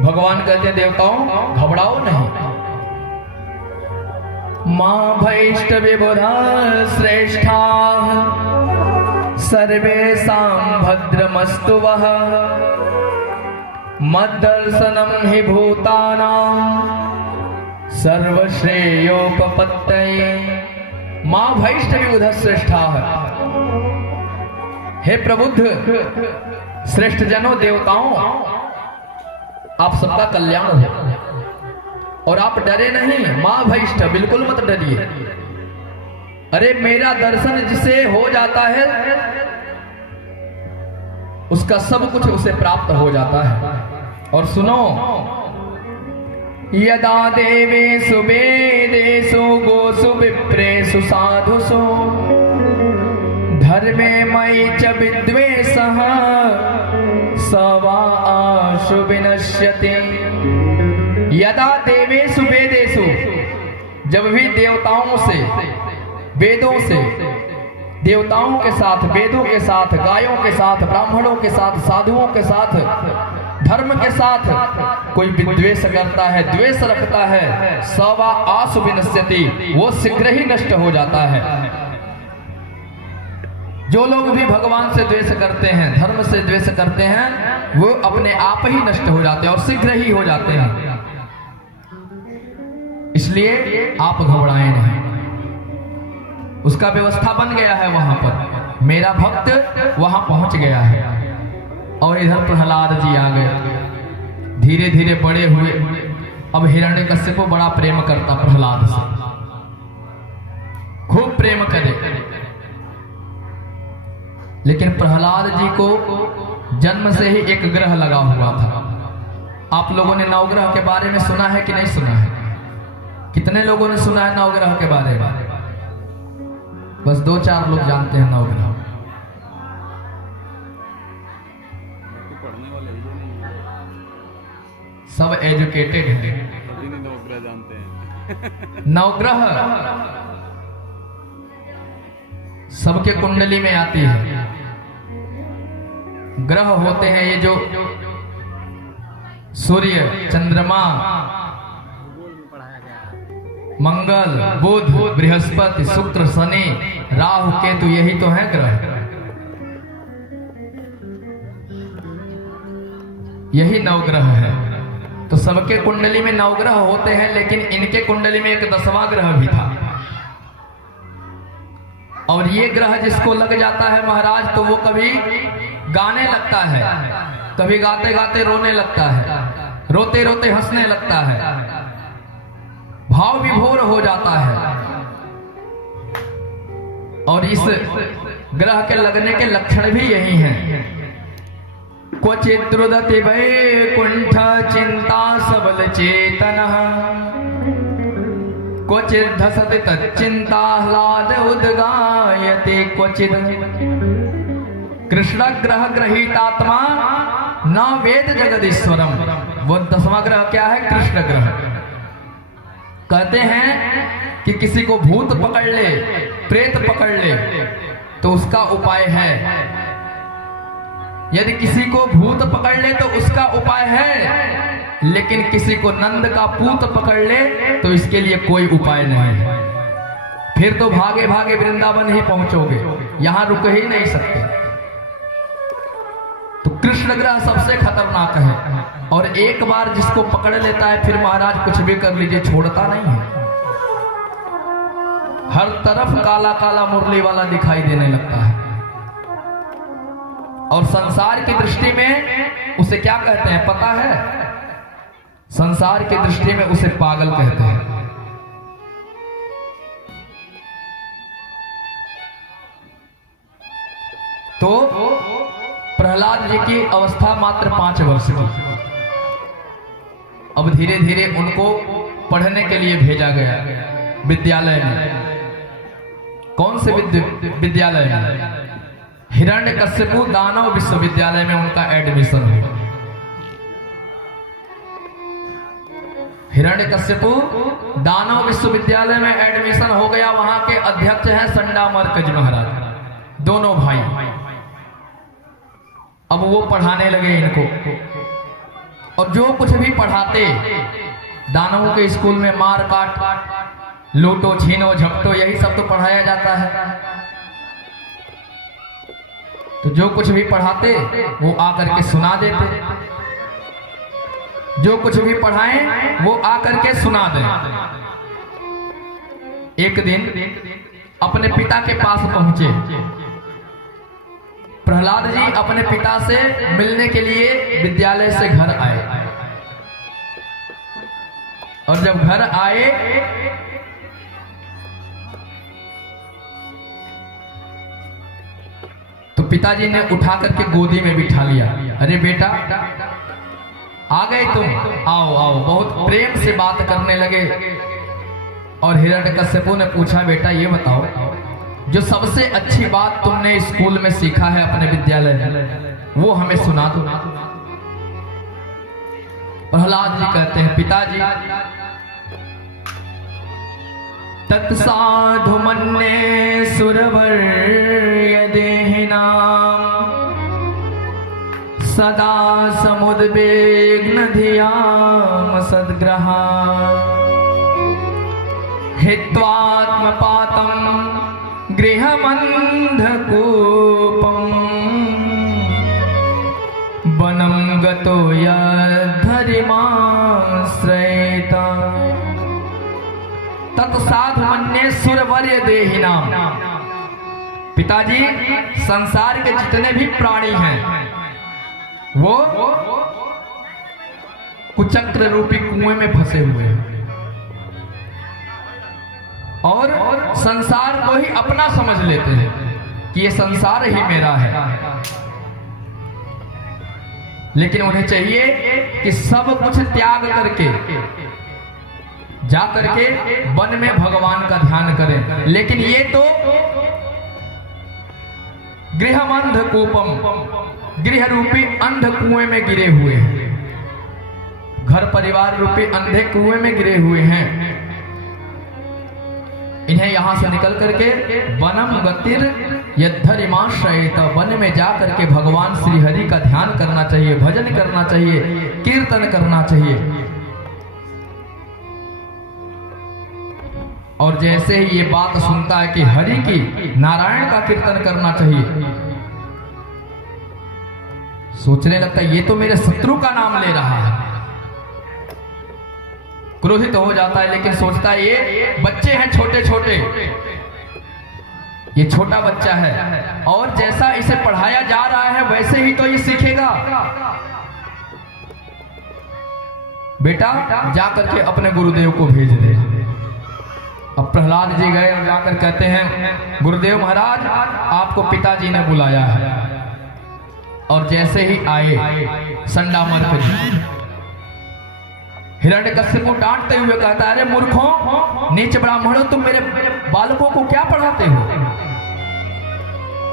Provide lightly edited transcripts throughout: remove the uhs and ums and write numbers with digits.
भगवान कहते हैं देवताओं घबराओ नहीं। मां भैष्ट विबुधा श्रेष्ठा सर्वेषां भद्रमस्तु वः मद्दर्शनं हि भूतानां सर्वश्रेयोपपत्तये। मां भैष्ट विबुधा श्रेष्ठा। हे प्रबुद्ध श्रेष्ठ जनों देवताओं, आप सबका कल्याण हो और आप डरे नहीं। मां भैष्ट बिल्कुल मत डरिए। अरे मेरा दर्शन जिसे हो जाता है उसका सब कुछ उसे प्राप्त हो जाता है। और सुनो, यदा देवेषु वेदेषु गोषु विप्रेषु साधुषु धर्मे मयि च विद्वेषः स वा आशु विनश्यति। यदा देवेषु वेदेषु, जब भी देवताओं से, वेदों से, देवताओं के साथ, वेदों के साथ, गायों के साथ, ब्राह्मणों के साथ, साधुओं के साथ, धर्म के साथ कोई विद्वेष करता है, द्वेष रखता है, सवा आशु विनश्यति, वो शीघ्र ही नष्ट हो जाता है। जो लोग भी भगवान से द्वेष करते हैं, धर्म से द्वेष करते हैं, वो अपने आप ही नष्ट हो जाते हैं और शीघ्र ही हो जाते हैं। इसलिए आप घबराएं नहीं। उसका व्यवस्था बन गया है वहां पर, मेरा भक्त वहां पहुंच गया है। और इधर प्रहलाद जी आ गए, धीरे धीरे बड़े हुए। अब हिरण्यकश्यप बड़ा प्रेम करता प्रहलाद से, खूब प्रेम करे। लेकिन प्रहलाद जी को जन्म से ही एक ग्रह लगा हुआ था। आप लोगों ने नवग्रह के बारे में सुना है कि नहीं सुना है? कितने लोगों ने सुना है नवग्रह के बारे में? बस 2-4 लोग जानते हैं नवग्रह। सब एजुकेटेड हैं, नवग्रह जानते हैं। नवग्रह सबके कुंडली में आती है। ग्रह होते हैं ये जो सूर्य, चंद्रमा, मंगल, बुध, बृहस्पति, शुक्र, शनि, राहु, केतु, यही तो है ग्रह। यही नवग्रह है। तो सबके कुंडली में नवग्रह होते हैं, लेकिन इनके कुंडली में एक 10वां ग्रह भी था। और ये ग्रह जिसको लग जाता है महाराज, तो वो कभी गाने लगता है, कभी गाते गाते रोने लगता है, रोते रोते हंसने लगता है, भाव विभोर हो जाता है। और इस ग्रह के लगने के लक्षण भी यही हैं। क्वचित् रुदति वैकुंठ चिंता सबल चेतनः, क्वचित् धसति तच्चिंताह्लाद उद्गायते, क्वचित् कृष्ण ग्रह ग्रहीतात्मा न वेद जगदीश्वरम। वो 10वां ग्रह क्या है? कृष्ण ग्रह। कहते हैं कि किसी को भूत पकड़ ले, प्रेत पकड़ ले, तो उसका उपाय है। यदि किसी को भूत पकड़ ले तो उसका उपाय है, लेकिन किसी को नंद का पूत पकड़ ले तो इसके लिए कोई उपाय नहीं है। फिर तो भागे भागे वृंदावन ही पहुंचोगे, यहां रुक ही नहीं सकते। तो कृष्ण ग्रह सबसे खतरनाक है। और एक बार जिसको पकड़ लेता है, फिर महाराज कुछ भी कर लीजिए, छोड़ता नहीं है। हर तरफ काला काला मुरली वाला दिखाई देने लगता है। और संसार की दृष्टि में उसे क्या कहते हैं पता है? संसार की दृष्टि में उसे पागल कहते हैं। तो प्रहलाद जी की अवस्था मात्र 5 वर्ष की। अब धीरे धीरे उनको पढ़ने के लिए भेजा गया विद्यालय में। कौन से विद्यालय में? हिरण्यकश्यपु दानव विश्वविद्यालय में उनका एडमिशन हुआ। हिरण्यकश्यपु दानव विश्वविद्यालय में एडमिशन हो गया। वहां के अध्यक्ष हैं संडामर्कज महाराज, दोनों भाई। अब वो पढ़ाने लगे इनको। और जो कुछ भी पढ़ाते, दानवों के स्कूल में मार काट, लूटो छीनो झपटो, यही सब तो पढ़ाया जाता है। तो जो कुछ भी पढ़ाते वो आकर के सुना देते, जो कुछ भी पढ़ाएं वो आकर के सुना दें। एक दिन अपने पिता के पास पहुंचे। प्रहलाद जी अपने पिता से मिलने के लिए विद्यालय से घर आए, और जब घर आए तो पिताजी ने उठा करके गोदी में बिठा लिया। अरे बेटा आ गए तुम, आओ आओ। बहुत प्रेम से बात करने लगे। और हिरण्यकश्यपु ने पूछा, बेटा ये बताओ, जो सबसे अच्छी बात तुमने स्कूल में सीखा है अपने विद्यालय में, वो हमें सुना दो। प्रहलाद जी कहते हैं, पिताजी तत्साधु मन्ये सुरवर्य देहिनाम सदा समुद्विग्न धियाम सद्ग्रहा हित्वात्मपातं गृहमन्धकूपम् वनं गतो यद्धरिमाश्रयेत तत्साधु मन्ये सुरवर्य देहिनाम। पिताजी, संसार के जितने भी प्राणी हैं वो कुचक्र रूपी कुएं में फंसे हुए हैं और संसार को ही अपना समझ लेते हैं कि ये संसार ही मेरा है। लेकिन उन्हें चाहिए कि सब कुछ त्याग करके जा करके वन में भगवान का ध्यान करें। लेकिन ये तो गृहमंधकूपम, गृह रूपी अंध कुएं में गिरे हुए हैं, घर परिवार रूपी अंधे कुएं में गिरे हुए हैं। इन्हें यहां से निकल करके वनम गतिर यद्धरिमाश्रयेत, वन में जा करके भगवान श्री हरि का ध्यान करना चाहिए, भजन करना चाहिए, कीर्तन करना चाहिए। और जैसे ही ये बात सुनता है कि हरि की, नारायण का कीर्तन करना चाहिए, सोचने लगता है ये तो मेरे शत्रु का नाम ले रहा है। क्रोधित हो जाता है, लेकिन सोचता है ये बच्चे हैं छोटे छोटे, ये छोटा बच्चा है और जैसा इसे पढ़ाया जा रहा है वैसे ही तो ये सीखेगा। बेटा जा करके अपने गुरुदेव को भेज दे। अब प्रहलाद जी गए और जाकर कहते हैं, गुरुदेव महाराज आपको पिताजी ने बुलाया है। और जैसे ही आए संडामर्क जी, हिरण्यकश्यपु डांटते हुए कहता है, अरे मूर्खों, नीच ब्राह्मणों, तुम मेरे बालकों को क्या पढ़ाते हो?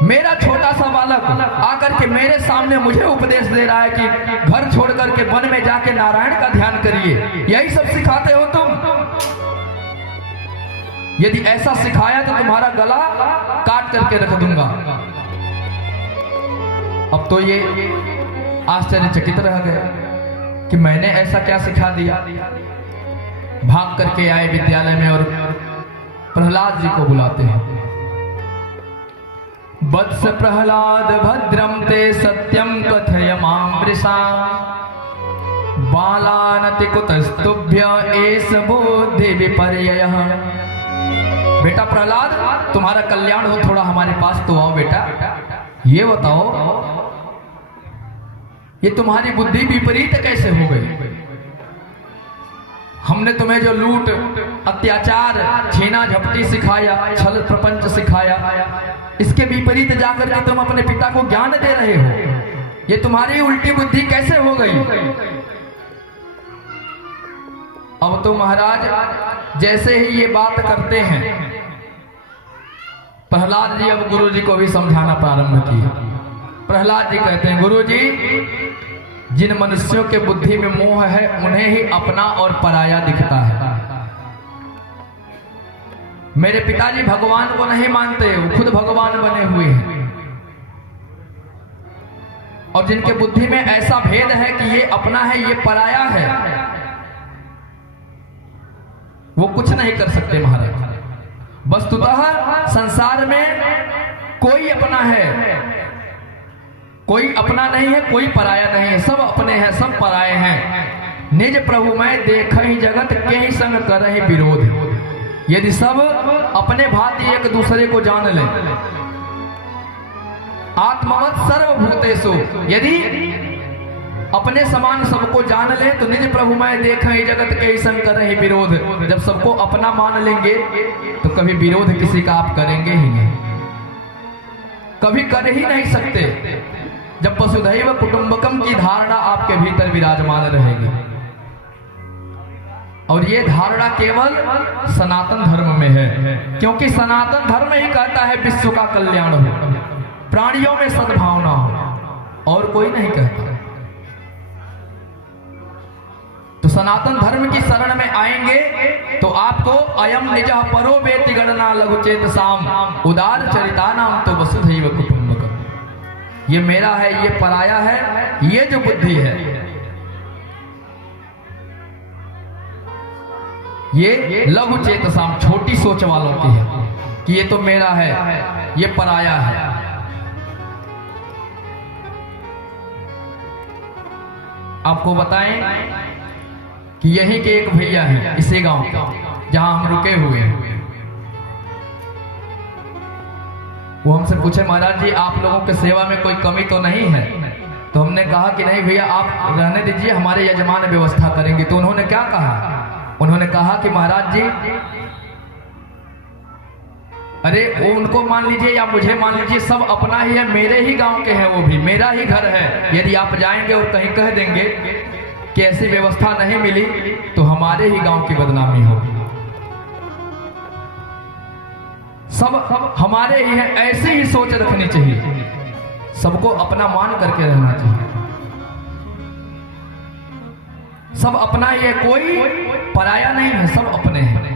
मेरा छोटा सा बालक आकर के मेरे सामने मुझे उपदेश दे रहा है कि घर छोड़ करके वन में जाके नारायण का ध्यान करिए, यही सब सिखाते हो तुम? यदि ऐसा सिखाया तो तुम्हारा गला काट करके रख दूंगा। अब तो ये आश्चर्यचकित रह गए कि मैंने ऐसा क्या सिखा दिया। भाग करके आए विद्यालय में और प्रहलाद जी को बुलाते हैं। वत्स प्रहलाद भद्रम ते सत्यम कथय मां वृषा बालानति कुतस्तुभ्य एष बुद्धि विपर्ययः। बेटा प्रहलाद, तुम्हारा कल्याण हो, थोड़ा हमारे पास तो आओ। बेटा ये बताओ, ये तुम्हारी बुद्धि विपरीत कैसे हो गई? हमने तुम्हें जो लूट, अत्याचार, छीना झपटी सिखाया, छल प्रपंच सिखाया, इसके विपरीत जाकर के तुम अपने पिता को ज्ञान दे रहे हो। ये तुम्हारी उल्टी बुद्धि कैसे हो गई? अब तो महाराज जैसे ही ये बात करते हैं, प्रहलाद जी अब गुरु जी को भी समझाना प्रारंभ किया। प्रहलाद जी कहते हैं, गुरु जी, जिन मनुष्यों के बुद्धि में मोह है उन्हें ही अपना और पराया दिखता है। मेरे पिताजी भगवान को नहीं मानते, वो खुद भगवान बने हुए हैं। और जिनके बुद्धि में ऐसा भेद है कि ये अपना है ये पराया है, वो कुछ नहीं कर सकते महाराज। वस्तुतः संसार में कोई अपना है, कोई अपना नहीं है, कोई पराया नहीं है, सब अपने हैं, सब पराये हैं। निज प्रभु मैं देखहि जगत के ही संग करहि विरोध। यदि सब अपने भांति एक दूसरे को जान ले, आत्मवत् सर्वभूतेषु, यदि अपने समान सबको जान ले तो निज प्रभु मैं देखहि जगत के ही संग करहि विरोध। जब सबको अपना मान लेंगे तो कभी विरोध किसी का आप करेंगे ही नहीं, कभी कर ही नहीं सकते, जब वसुधैव कुटुंबकम की धारणा आपके भीतर विराजमान रहेगी। और ये धारणा केवल सनातन धर्म में है, क्योंकि सनातन धर्म ही कहता है विश्व का कल्याण हो, प्राणियों में सद्भावना हो, और कोई नहीं कहता। तो सनातन धर्म की शरण में आएंगे तो आपको अयम निजः परो वेति गणना लघु चेतसाम उदार चरिता नाम तो वसुधैव कुटुंबकम। ये मेरा है, ये पराया है, ये जो बुद्धि है, ये लघु चेतसाम छोटी सोच वालों की है कि ये तो मेरा है, ये पराया है। आपको बताएं कि यहीं के एक भैया हैं इसी गांव के, जहां हम रुके हुए हैं। वो हमसे पूछे महाराज जी आप लोगों के सेवा में कोई कमी तो नहीं है? तो हमने कहा कि नहीं भैया आप रहने दीजिए, हमारे यजमान व्यवस्था करेंगे। तो उन्होंने क्या कहा? उन्होंने कहा कि महाराज जी अरे वो उनको मान लीजिए या मुझे मान लीजिए, सब अपना ही है, मेरे ही गांव के हैं, वो भी मेरा ही घर है। यदि आप जाएंगे और कहीं कह देंगे कि ऐसी व्यवस्था नहीं मिली तो हमारे ही गांव की बदनामी होगी। सब हमारे ही है, ऐसी ही सोच रखनी चाहिए, सबको अपना मान करके रहना चाहिए। सब अपना ही है, कोई पराया नहीं है, सब अपने हैं।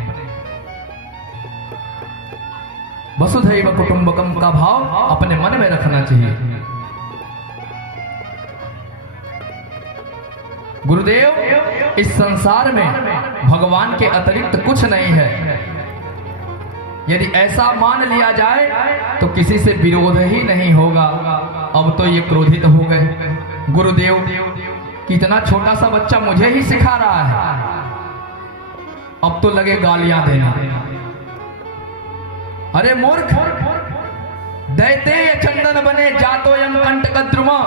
वसुधैव कुटुंबकम का भाव अपने मन में रखना चाहिए। गुरुदेव इस संसार में भगवान के अतिरिक्त कुछ नहीं है। यदि ऐसा मान लिया जाए तो किसी से विरोध ही नहीं होगा। अब तो ये क्रोधित हो गए, गुरुदेव कितना छोटा सा बच्चा मुझे ही सिखा रहा है, अब तो लगे गालियां देना। अरे मूर्ख, दैते चंदन बने जातो यन कंट कद्रुमा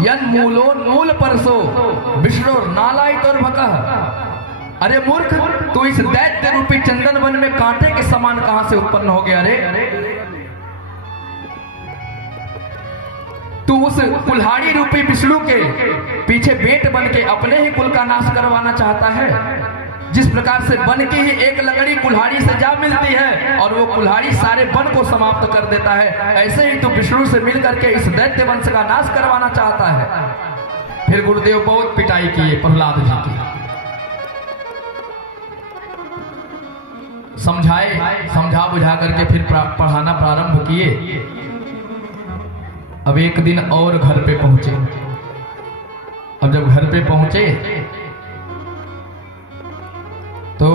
यन मूलो मूल परसो विष्णु नालाई तोर भकह। अरे मूर्ख, तू इस दैत्य रूपी चंदन वन में कांटे के समान कहां से उत्पन्न हो गया? अरे तू उस कुल्हाड़ी रूपी विष्णु के पीछे बेट बन के अपने ही कुल का नाश करवाना चाहता है। जिस प्रकार से वन की ही एक लकड़ी कुल्हाड़ी से जा मिलती है और वो कुल्हाड़ी सारे वन को समाप्त कर देता है, ऐसे ही तो विष्णु से मिलकर के इस दैत्य वंश का नाश करवाना चाहता है। फिर गुरुदेव बहुत पिटाई की प्रहलाद जी की, समझाए, समझा बुझा करके फिर पढ़ाना प्रारंभ किए। अब एक दिन और घर पे पहुंचे। अब जब घर पे पहुंचे तो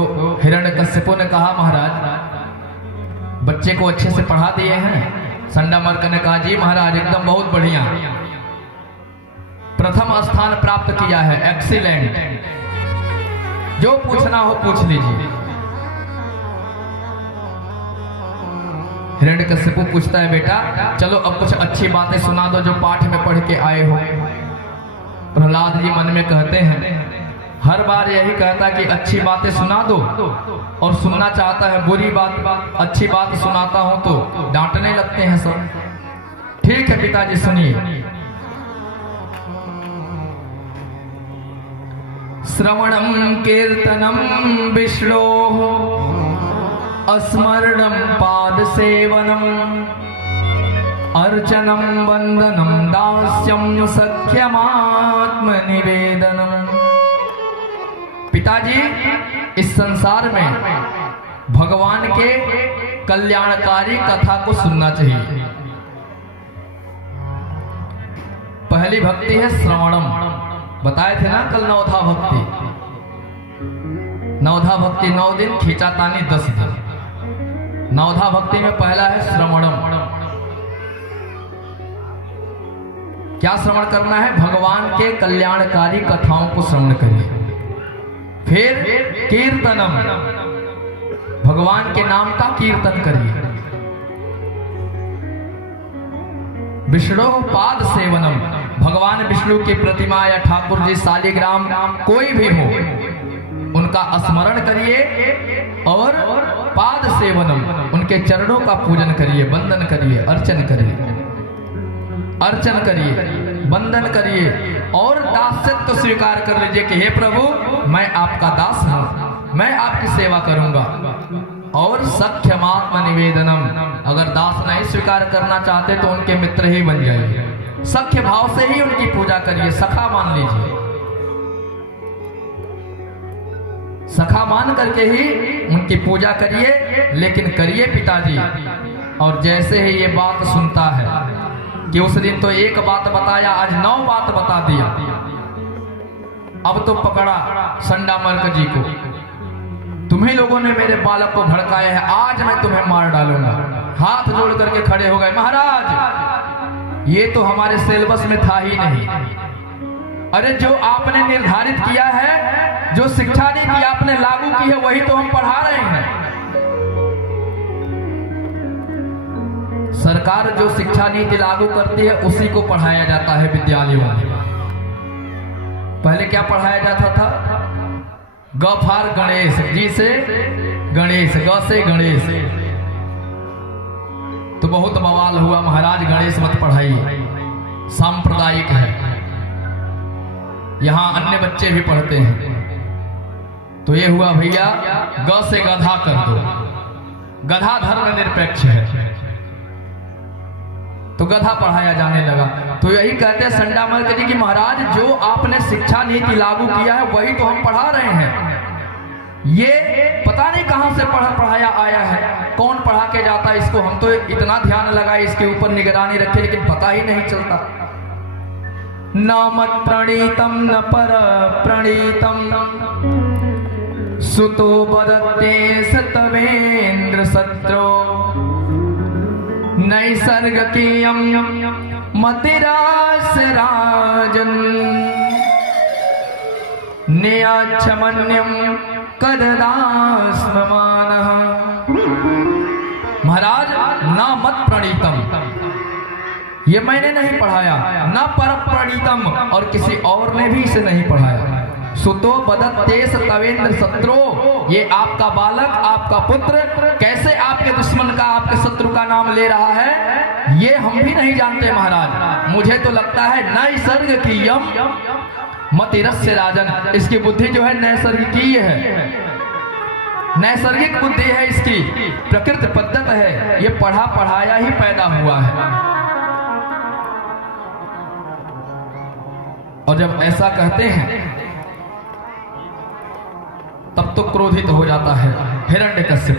हिरण्यकश्यपु ने कहा महाराज बच्चे को अच्छे से पढ़ा दिए हैं? संडामर्क ने कहा जी महाराज एकदम बहुत बढ़िया, प्रथम स्थान प्राप्त किया है, एक्सीलेंट, जो पूछना हो पूछ लीजिए। हिरण्यकश्यपु पूछता है बेटा चलो अब कुछ अच्छी बातें सुना दो जो पाठ में पढ़ के आए हो। प्रहलाद जी मन में कहते हैं हर बार यही कहता कि अच्छी बातें सुना दो, और सुनना चाहता है बुरी बात, अच्छी बात सुनाता हूं तो डांटने लगते हैं सब। ठीक है पिताजी सुनिए। श्रवणम कीर्तनम विष्णो स्मरणम पाद सेवनम अर्चनम वंदनम दास्यम सख्यमात्म निवेदनम। पिताजी इस संसार में भगवान के कल्याणकारी कथा को सुनना चाहिए। पहली भक्ति है श्रवणम, बताए थे ना कल नवधा भक्ति। नवधा भक्ति 9 दिन, खींचातानी 10 दिन। नवधा भक्ति में पहला है श्रवणम। क्या श्रवण करना है? भगवान के कल्याणकारी कथाओं को श्रवण करिए। फिर कीर्तनम, भगवान के नाम का कीर्तन करिए। विष्णु पाद सेवनम, भगवान विष्णु की प्रतिमा या ठाकुर जी शालिग्राम कोई भी हो उनका स्मरण करिए और पाद सेवनम, उनके चरणों का पूजन करिए, वंदन करिए, अर्चन करिए, अर्चन करिए, वंदन करिए और दासत्व स्वीकार कर लीजिए कि हे प्रभु मैं आपका दास हूं, मैं आपकी सेवा करूंगा। और सख्यमात्म निवेदनम, अगर दास नहीं स्वीकार करना चाहते तो उनके मित्र ही बन जाइए, सख्य भाव से ही उनकी पूजा करिए, सखा मान लीजिए, सखा मान करके ही उनकी पूजा करिए। लेकिन करिए पिताजी। और जैसे ही ये बात सुनता है कि उस दिन तो एक बात बताया, आज 9 बात बता दिया, अब तो पकड़ा संडामर्क जी को, तुम्ही लोगों ने मेरे बालक को भड़काया है, आज मैं तुम्हें मार डालूंगा। हाथ जोड़ करके खड़े हो गए, महाराज ये तो हमारे सिलेबस में था ही नहीं। अरे जो आपने निर्धारित किया है, जो शिक्षा नीति आपने लागू की है, वही तो हम पढ़ा रहे हैं। सरकार जो शिक्षा नीति लागू करती है उसी को पढ़ाया जाता है विद्यालयों में। पहले क्या पढ़ाया जाता था? ग फॉर गणेश, जी से गणेश, ग से गणेश। तो बहुत बवाल हुआ, महाराज गणेश मत पढ़ाइए, सांप्रदायिक है, यहां अन्य बच्चे भी पढ़ते हैं। तो ये हुआ भैया ग से गधा कर दो, गधा धर्म निरपेक्ष है, तो गधा पढ़ाया जाने लगा। तो यही कहते हैं संडामर्क जी की महाराज जो आपने शिक्षा नीति लागू किया है वही तो हम पढ़ा रहे हैं। ये पता नहीं कहां से पढ़ाया आया है, कौन पढ़ा के जाता है इसको। हम तो इतना ध्यान लगाए, इसके ऊपर निगरानी रखे, लेकिन पता ही नहीं चलता। न मत प्रणीतम न पर प्रणीतम सुतो बदते सतवेन्द्र सत्रो नैसर्गिकीयं मतिरास राजन नियाच्छमन्यं कददास्ममानः। महाराज ना मत प्रणीतम, ये मैंने नहीं पढ़ाया, ना पर प्रणीतम, और किसी और ने भी इसे नहीं पढ़ाया। सुतो बदत्ते तवेन्द्र शत्रु, ये आपका बालक, आपका पुत्र कैसे आपके दुश्मन का, आपके शत्रु का नाम ले रहा है, ये हम भी नहीं जानते महाराज। मुझे तो लगता है नैसर्गिकीयम मतिरस्य राजन, इसकी बुद्धि जो है नैसर्गिकीय है, नैसर्गिक बुद्धि है इसकी, प्रकृति पद्धत है, ये पढ़ा पढ़ाया ही पैदा हुआ है। और जब ऐसा कहते हैं तब तो क्रोधित हो जाता है हिरण्यकश्यप।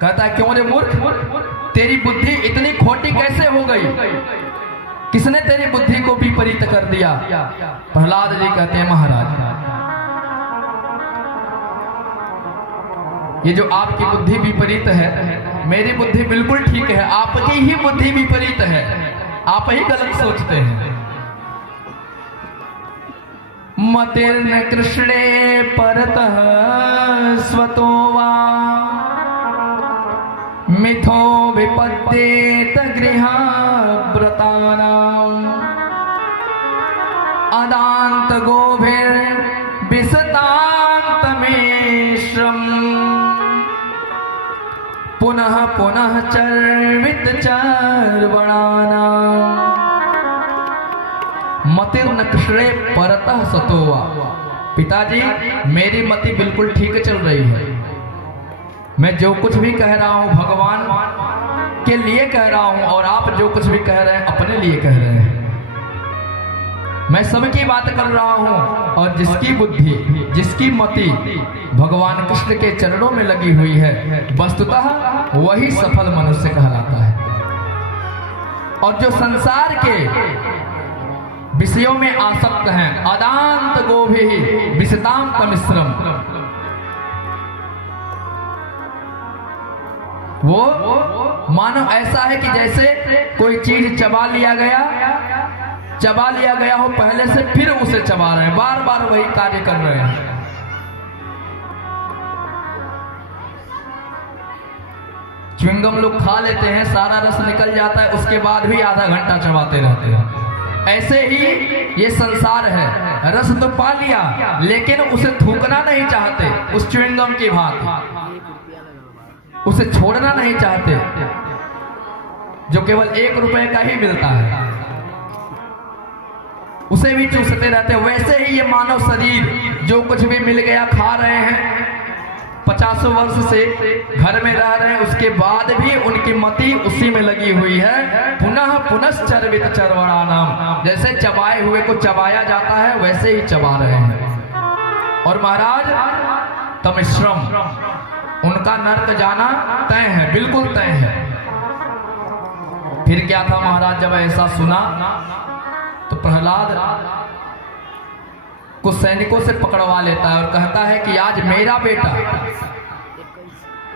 कहता है क्यों रे मूर्ख, तेरी बुद्धि इतनी खोटी कैसे हो गई, किसने तेरी बुद्धि को विपरीत कर दिया? प्रहलाद जी कहते हैं महाराज ये जो आपकी बुद्धि विपरीत है, मेरी बुद्धि बिल्कुल ठीक है, आपकी ही बुद्धि विपरीत है, आप ही गलत सोचते हैं। मतिर्न कृष्णे परतः स्वतो वा मिथो विपद्येत गृहाव्रतानाम् अदान्त गोभिर्विशतान्तमेश्रम् पुनः पुनः चर्वित चर्वणानाम्। मतिर्न कृष्णे परतः सतोवा, पिताजी मेरी मति बिल्कुल ठीक चल रही है, मैं जो कुछ भी कह रहा हूं भगवान के लिए कह रहा हूं, और आप जो कुछ भी कह रहे हैं अपने लिए कह रहे हैं। मैं सबकी बात कर रहा हूं, और जिसकी बुद्धि, जिसकी मति भगवान कृष्ण के चरणों में लगी हुई है, वस्तुतः वही सफल मनुष्य कहलाता है। और जो संसार के विषयों में आसक्त हैं, अदांत गोभी विषताम कमिश्रम, वो मानो ऐसा है कि जैसे कोई चीज चबा लिया गया हो पहले से, फिर उसे चबा रहे हैं, बार बार वही कार्य कर रहे हैं। च्युइंगम लोग खा लेते हैं, सारा रस निकल जाता है, उसके बाद भी आधा घंटा चबाते रहते हैं। ऐसे ही ये संसार है, रस तो पा लिया लेकिन उसे थूकना नहीं चाहते, उस च्युइंगम की भांति उसे छोड़ना नहीं चाहते, जो केवल 1 रुपए का ही मिलता है, उसे भी चूसते रहते हैं। वैसे ही ये मानव शरीर जो कुछ भी मिल गया खा रहे हैं, 50 वर्ष से घर में रह रहे हैं, उसके बाद भी उनकी मति उसी में लगी हुई है। पुनः पुनश्चर्वित चर्वणानाम, जैसे चबाए हुए को चबाया जाता है वैसे ही चबा रहे हैं। और महाराज तमिश्रम, उनका नर्क जाना तय है, बिल्कुल तय है। फिर क्या था महाराज, जब ऐसा सुना तो प्रहलाद कुछ सैनिकों से पकड़वा लेता है और कहता है कि आज मेरा बेटा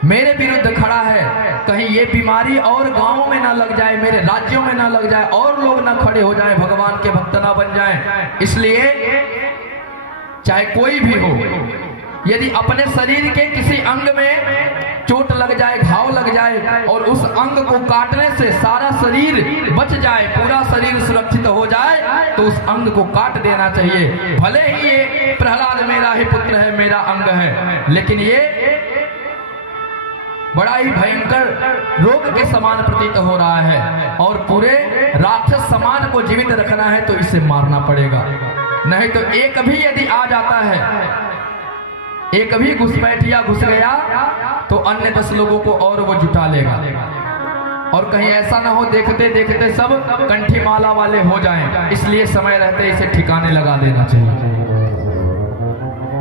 मेरे विरुद्ध खड़ा है, कहीं ये बीमारी और गांवों में ना लग जाए, मेरे राज्यों में ना लग जाए, और लोग ना खड़े हो जाएं, भगवान के भक्त ना बन जाएं। इसलिए चाहे कोई भी हो, यदि अपने शरीर के किसी अंग में चोट लग जाए, घाव लग जाए और उस अंग को काटने से सारा शरीर बच जाए, पूरा शरीर सुरक्षित हो जाए, तो उस अंग को काट देना चाहिए। भले ही ये प्रहलाद मेरा ही पुत्र है, मेरा अंग है, लेकिन ये बड़ा ही भयंकर रोग के समान प्रतीत हो रहा है और पूरे राक्षस समाज को जीवित रखना है तो इसे मारना पड़ेगा। नहीं तो एक भी यदि आ जाता है, एक भी घुसपैठिया घुस गया तो अन्य 10 लोगों को और वो जुटा लेगा, और कहीं ऐसा ना हो देखते देखते सब कंठी माला वाले हो जाएं। इसलिए समय रहते इसे ठिकाने लगा देना चाहिए।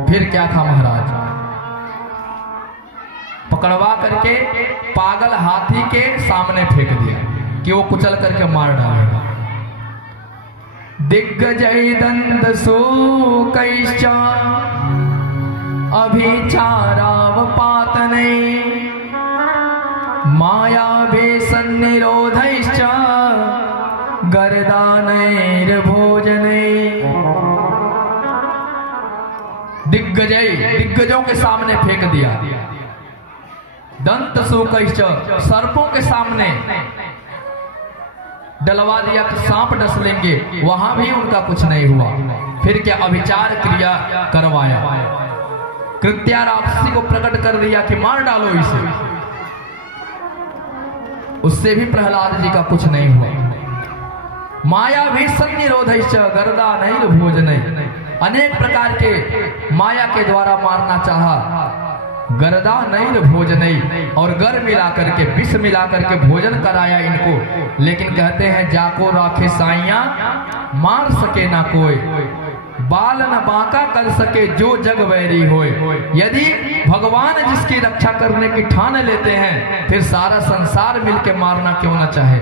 फिर क्या था महाराज, पकड़वा करके पागल हाथी के सामने फेंक दिया कि वो कुचल करके मार डालेगा। दिग्गजय दंड सो कैश्चा अभिचाराव पातनै माया वेसन्निरोधैश्च गर्दानैर्भोजनै। दिग्गजों के सामने फेंक दिया, दंत शोकैश्च सर्पों के सामने डलवा दिया कि सांप डस लेंगे, वहां भी उनका कुछ नहीं हुआ। फिर क्या अभिचार क्रिया करवाया, कृत्या राक्षसी को प्रकट कर दिया कि मार डालो इसे, उससे भी प्रहलाद जी का कुछ नहीं हुआ। माया भी सन्निरोधैश्च गर्दानैर्भोजनै, अनेक प्रकार के माया के द्वारा मारना चाहा, गर्दानैर्भोजनै, और गर मिला करके विष मिला करके भोजन कराया इनको। लेकिन कहते हैं जाको राखे साइया मार सके ना कोई, बाल न बांका कर सके जो जग वैरी होए। यदि भगवान जिसकी रक्षा करने की ठान लेते हैं, फिर सारा संसार मिलके मारना क्यों ना चाहे,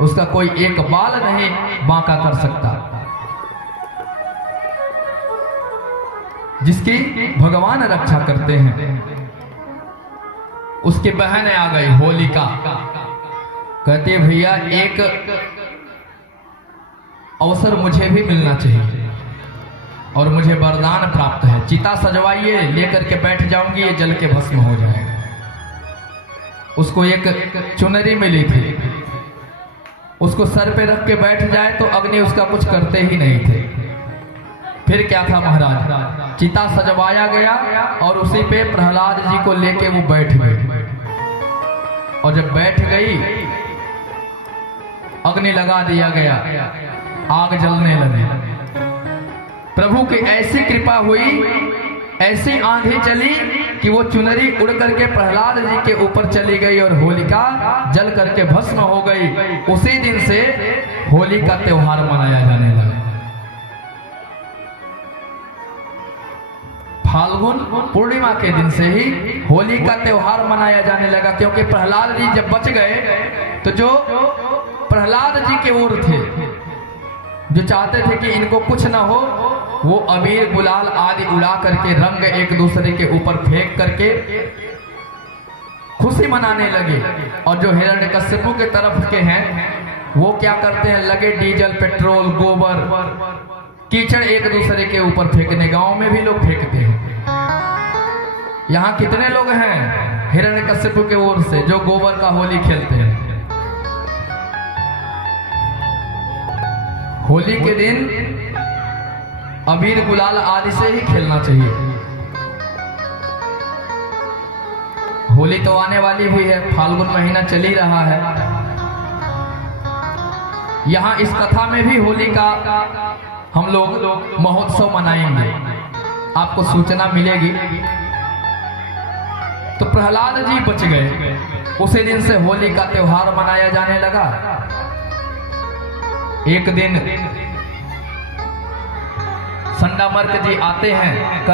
उसका कोई एक बाल नहीं बांका कर सकता। जिसकी भगवान रक्षा करते हैं, उसकी बहन आ गई होलिका, कहती है भैया एक अवसर मुझे भी मिलना चाहिए और मुझे वरदान प्राप्त है, चिता सजवाइए, लेकर के बैठ जाऊंगी, ये जल के भस्म हो जाएगा। उसको एक चुनरी मिली थी, उसको सर पे रख के बैठ जाए तो अग्नि उसका कुछ करते ही नहीं थे। फिर क्या था महाराज, चिता सजवाया गया और उसी पे प्रहलाद जी को लेके वो बैठ गए, और जब बैठ गई अग्नि लगा दिया गया, आग जलने लगी। प्रभु की ऐसी कृपा हुई, ऐसी आंधी चली कि वो चुनरी उड़ करके प्रहलाद जी के ऊपर चली गई और होलिका जल करके भस्म हो गई। उसी दिन से होली का त्योहार मनाया जाने लगा। फाल्गुन पूर्णिमा के दिन से ही होली का त्योहार मनाया जाने लगा, क्योंकि प्रहलाद जी जब बच गए तो जो प्रहलाद जी के ओर थे, जो चाहते थे कि इनको कुछ ना हो। वो अबीर गुलाल आदि उड़ा करके, रंग एक दूसरे के ऊपर फेंक करके खुशी मनाने लगे। और जो हिरण्यकश्यपु के तरफ के हैं वो क्या करते हैं, लगे डीजल, पेट्रोल, गोबर, कीचड़ एक दूसरे के ऊपर फेंकने। गांव में भी लोग फेंकते हैं। यहाँ कितने लोग हैं हिरण्यकश्यपु के ओर से जो गोबर का होली खेलते हैं। होली के दिन अबीर गुलाल आदि से ही खेलना चाहिए। होली तो आने वाली हुई है, फाल्गुन महीना चल ही रहा है। यहाँ इस कथा में भी होली का हम लोग महोत्सव मनाएंगे, आपको सूचना मिलेगी। तो प्रहलाद जी बच गए। उसी दिन से होली का त्योहार मनाया जाने लगा। एक दिन संडामर्क जी आते हैं, कहते